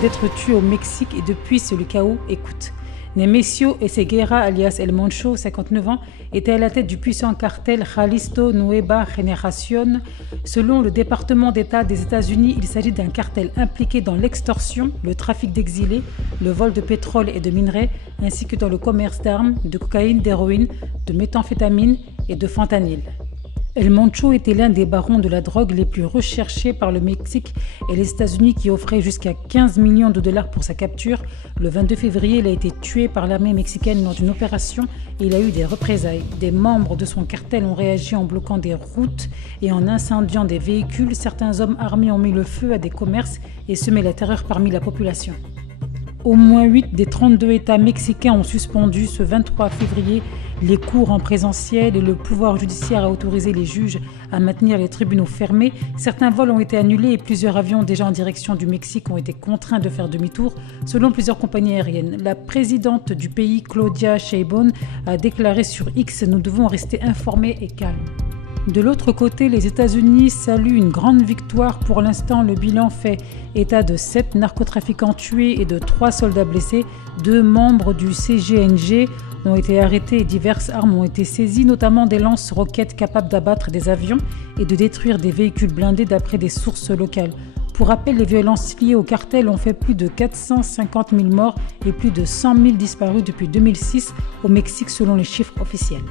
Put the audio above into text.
d'être tués au Mexique et depuis c'est le chaos. Écoute. Nemesio Esseguera, alias El Moncho, 59 ans, était à la tête du puissant cartel Jalisco Nueva Generación. Selon le département d'État des États-Unis, il s'agit d'un cartel impliqué dans l'extorsion, le trafic d'exilés, le vol de pétrole et de minerais, ainsi que dans le commerce d'armes, de cocaïne, d'héroïne, de méthamphétamine et de fentanyl. El Moncho était l'un des barons de la drogue les plus recherchés par le Mexique et les États-Unis qui offraient jusqu'à 15 millions de dollars pour sa capture. Le 22 février, il a été tué par l'armée mexicaine lors d'une opération et il a eu des représailles. Des membres de son cartel ont réagi en bloquant des routes et en incendiant des véhicules. Certains hommes armés ont mis le feu à des commerces et semé la terreur parmi la population. Au moins 8 des 32 États mexicains ont suspendu ce 23 février les cours en présentiel et le pouvoir judiciaire a autorisé les juges à maintenir les tribunaux fermés. Certains vols ont été annulés et plusieurs avions déjà en direction du Mexique ont été contraints de faire demi-tour, selon plusieurs compagnies aériennes. La présidente du pays, Claudia Sheinbaum, a déclaré sur X « Nous devons rester informés et calmes ». De l'autre côté, les États-Unis saluent une grande victoire. Pour l'instant, le bilan fait état de 7 narcotrafiquants tués et de 3 soldats blessés. 2 membres du CGNG ont été arrêtés et diverses armes ont été saisies, notamment des lance-roquettes capables d'abattre des avions et de détruire des véhicules blindés d'après des sources locales. Pour rappel, les violences liées au cartel ont fait plus de 450 000 morts et plus de 100 000 disparus depuis 2006 au Mexique selon les chiffres officiels.